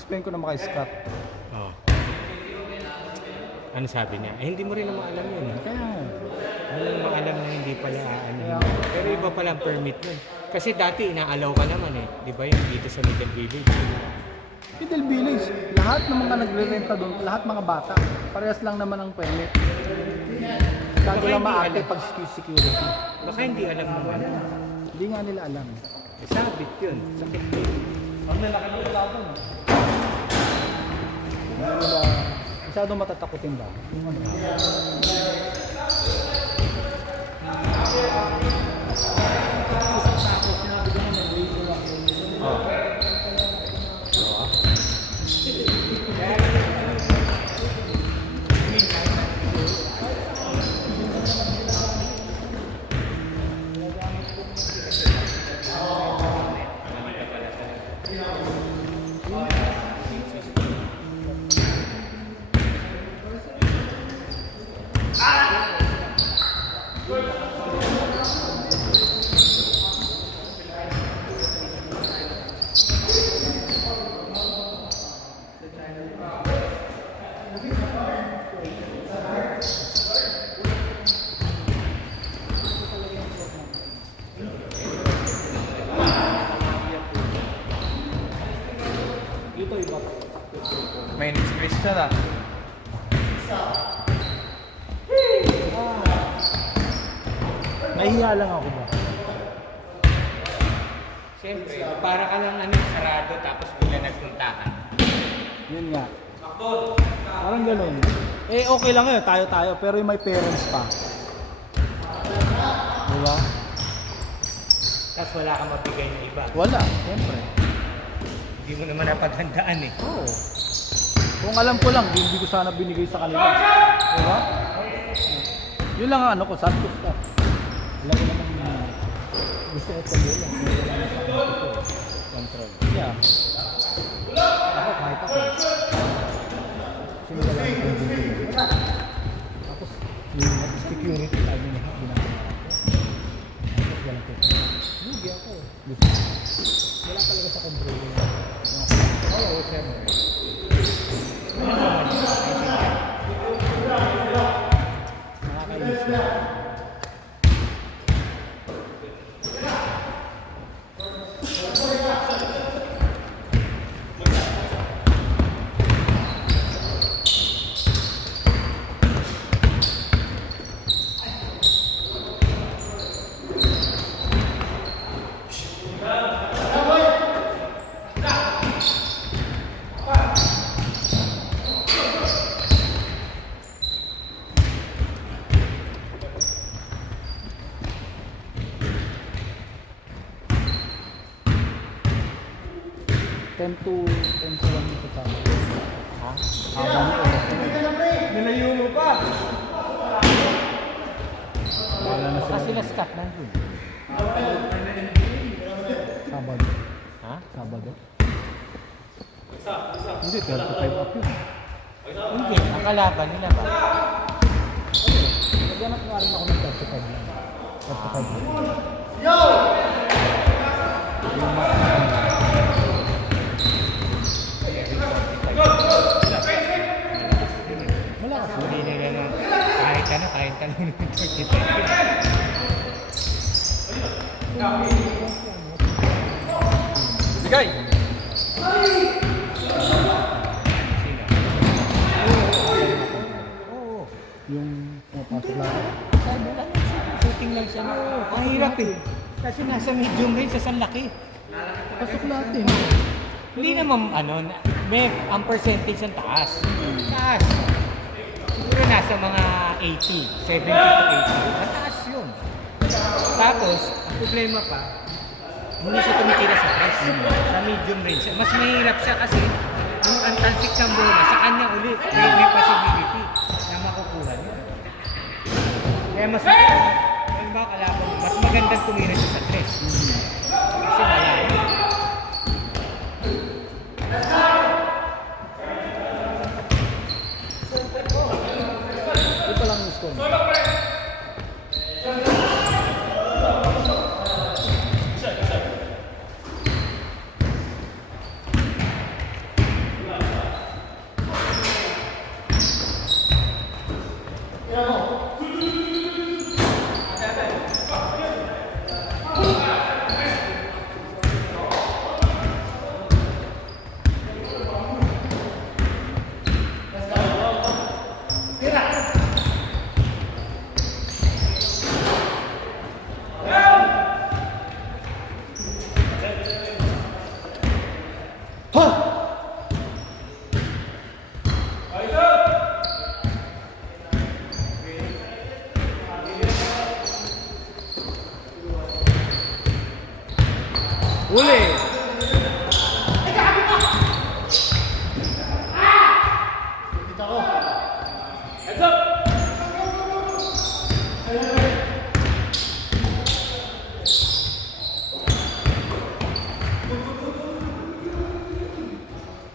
explain ko naman kay Scott. Oh. Ano sabi niya? Eh, hindi mo rin naman alam yun. Kaya, Hindi mo naman alam na hindi pala ano. Pero iba pala ang permit nun. Kasi dati inaalaw ka naman eh. Di ba yung dito sa Middle Village? Middle Village, lahat ng mga nagre-renta doon, lahat mga bata, parehas lang naman ang permit. Kaso lang maarte pag security. Baka hindi alam mo ano. Hindi nga nila alam. Eh, sabit yun. Sakit yun. Ang lalaki nila doon. Masyadong matatakutin ba? May Christian ah. Nahiya lang ako ba? Siyempre, para ka lang ano, sarado tapos bigla nagpuntahan. Yun nga. Parang ganun. Eh okay lang yun, tayo-tayo, pero yung may parents pa. Diba? Tapos wala kang mabigay ng iba. Wala, siyempre. Hindi mo naman napaghandaan eh. Oo. Kung alam ko lang, hindi ko sana binigay sa kanila. Diba? Yun lang ang ano ko, sabi ko stop. Alam ko naman yung gusto ko pag yun. Control. Yeah. Ako kahit ako. Sino wala yung control. Tapos yung security tayo na ginagawa ko. Tapos walang ko. Lugi ako. Wala talaga sa control. Oo, siyempre. Nakakainis na. Tempo lang ito tama. Ha? Habang Nilayo mo pa. wala na sila. Kasi na Scott nandun. Sabado. Ha? Sabado? Hindi, 35 up yun. Hindi. Ang kalaban nila ba? Naghanap nga rin ako ng 35 lang. 35 lang. Wala kasi. Hindi nila na kahit ano ng 35. Bigay. Sino? Oo. Yung pumapasok lang. Shooting lang siya. Ang hirap eh. Kasi nasa medium range sa laki. Pasok natin. Hindi naman ano, may ang percentage ng taas. Taas. Siguro nasa mga 80, 70 to 80. Mataas yun. Tapos, ang problema pa, hindi siya tumitira sa press. Sa medium range. Mas mahirap siya kasi ang tansik ng bola, sa kanya ulit may possibility na makukuha niya. Kaya mas mas magandang tumira siya sa press. Kasi malayo. Ito lang yung score. Uli!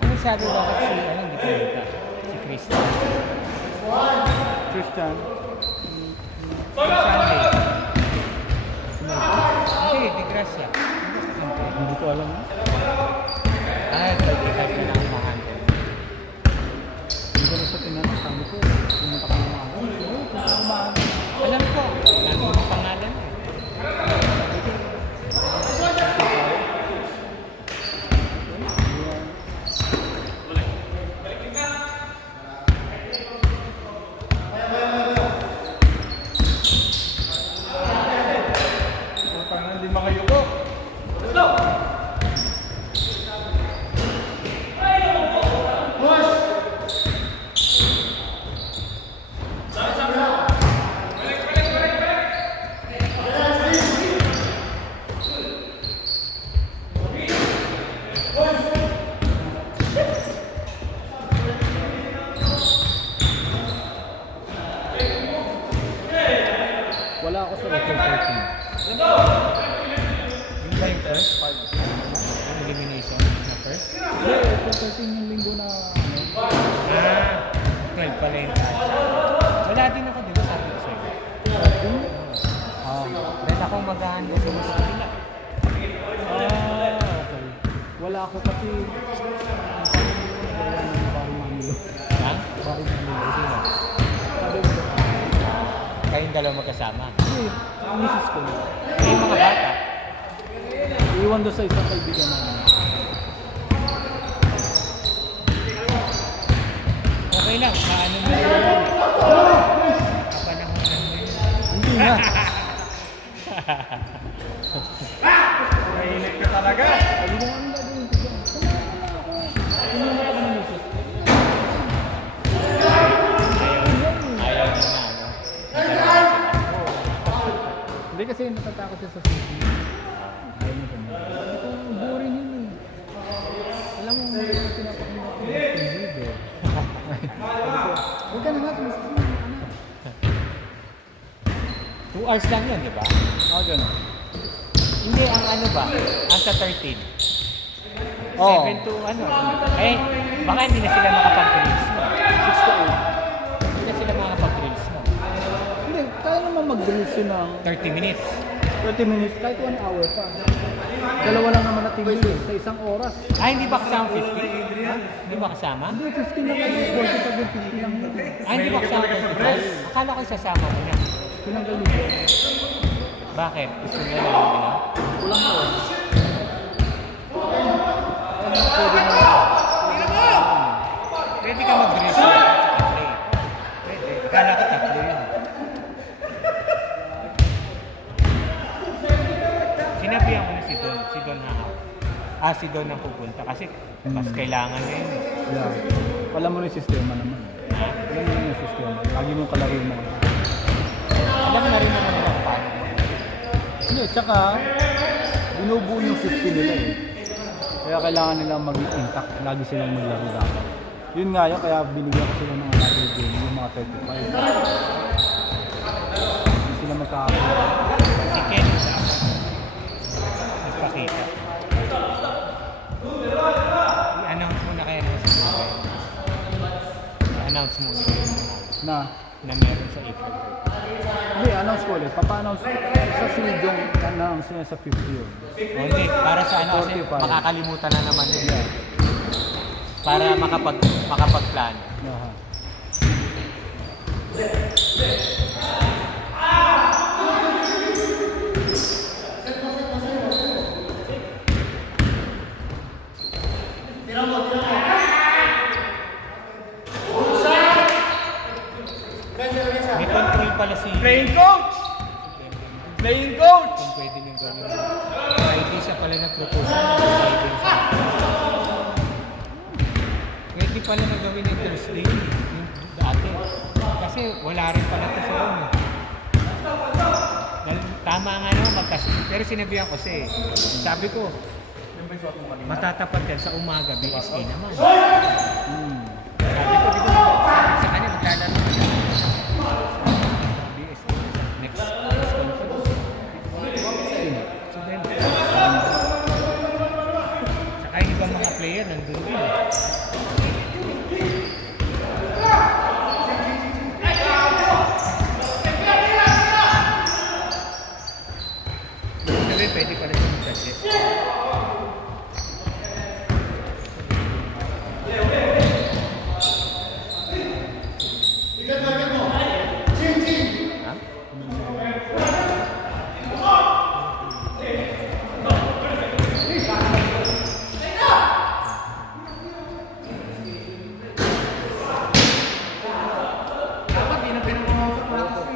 Ano sabi bakit si, ano, hindi ko nita? Si Christian. Christian. Sunday. Hindi, di Gracia. Hindi ko alam. Ay, pag-type na lang mahandle. Hindi ko na sa tinanong. Sabi ko, pumunta ka ng maaga. Oo, pumunta ka ng maaga. Alam ko, nandun ang pangalan eh. Putang na, hindi makayuko. Wala ako sa April 13. Yung ba yung first? Yung elimination na first? Hindi, April 13 yung linggo na ano. Ah, 12 pala yung catch. Wala din ako dito, sabi ko sa'yo. Dahil ako mag-ahandle sa mga kanila. Okay. Wala ako kasi Barry Manilo. Ha? Barry Manilo. Sino? Sabi ko, Kayong dalawa magkasama. hindi, ang misis ko. Eh, yung mga bata. Iwan doon sa isang kaibigan namin. Okay lang, paano mo yun? Kapanahonan mo yun. Hindi na. Mainit ka talaga. Sabi ko, ano gagawin ko dyan? Kumain na ako. Kumain ako ng misis. Ayaw niya na, no? Hindi kasi natatakot siya sa city. Ayaw niya kami. Sabi ko, boring yun eh. Alam mo, mga pinapakinggan ko yung Justin Bieber. Sabi ko, huwag ka na nga, sumisis mo. 2 hours lang yun, di ba? Ah, gano'n. Hindi, ang ano ba? Ang sa 13. Oo. 7 to ano? Eh, baka hindi na sila makapag-drills mo. 6 to 8. Hindi na sila makapag-drills mo. Hindi, kaya naman mag-drills yun ng 30 minutes. 30 minutes, kahit 1 hour pa. Dalawa lang naman na team yun sa isang oras. Ay, hindi ba kasama 50? Ha? Hindi ba kasama? Hindi, 15 lang kasi 45 yung 50 lang yun. Ay, hindi ba kasama 25? Akala ko isasama mo na. Tinanggal nito. Bakit? Gusto nila lang nila? Kulang na yun. Pwede ka mag-drills mo. Pwede. Akala ko tatlo yun. Sinabihan ko na si Don Hahaw. Si Don ang pupunta kasi mas kailangan na yun. Yeah. Alam mo na yung sistema naman. Ha? Alam mo na yung sistema. Lagi mong kalaro yung mga. Alam na rin naman nila kung paano. Hindi, tsaka binubuo yung 50 nila eh. Kaya kailangan nilang maging intact. Lagi silang maglaro dapat. Yun nga yun, kaya binigyan ko sila ng another game, yung mga 35. Hindi sila magkakaroon. Si Ken, nagpakita. I-announce mo na kaya naman sa mga I-announce mo na Na, na meron sa April. hindi, announce ko ulit. Papa-announce sa sinidong announce niya sa 50 yun. O hindi, para sa ano kasi 45. makakalimutan na naman yun. Para makapagplano. Aha. May control pala si Playing coach! Playing coach! kung pwede niyong gawin. Friday siya pala nag-propose na Friday siya. Pwede pala na gawin yung Thursday yung dati. Kasi wala rin pala ito sa room. Tama nga naman magkas. Pero sinabihan ko sabi ko, ba yung suot mo kanina? Matatapat yan sa umaga, BSA naman. Hmm. Sabi ko, di ba, sabi sa kanya, maglalaro na siya. BSA, next conference. So then, saka yung ibang mga player, nandun din. Sabi, pwede pala siya mag-suggest. Ha? Dapat di na pinapamaw sa practice.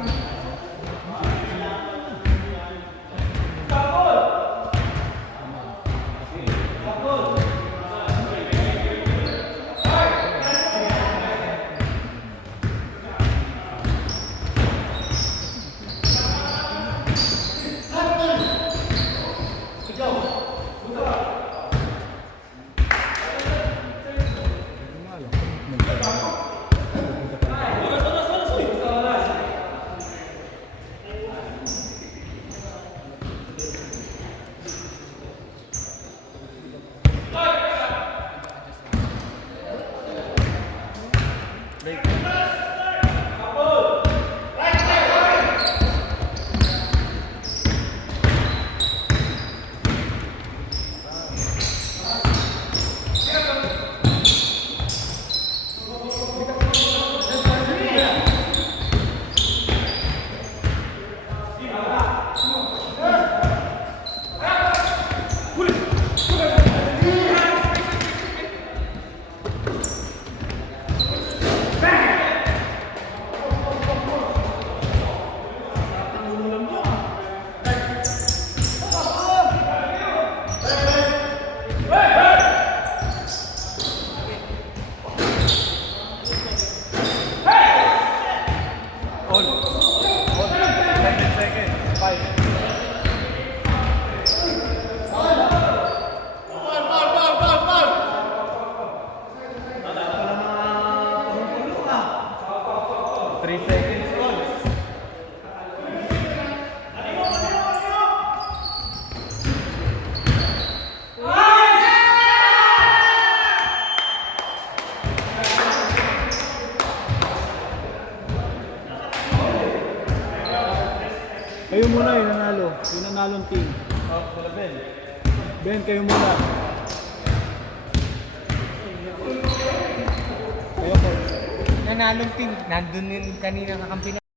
Kayo muna yung nanalo. Yung nanalong team. Wala Ben. Ben, kayo muna. Kayo, coach. Nanalong team, nandun yung kanina kakampi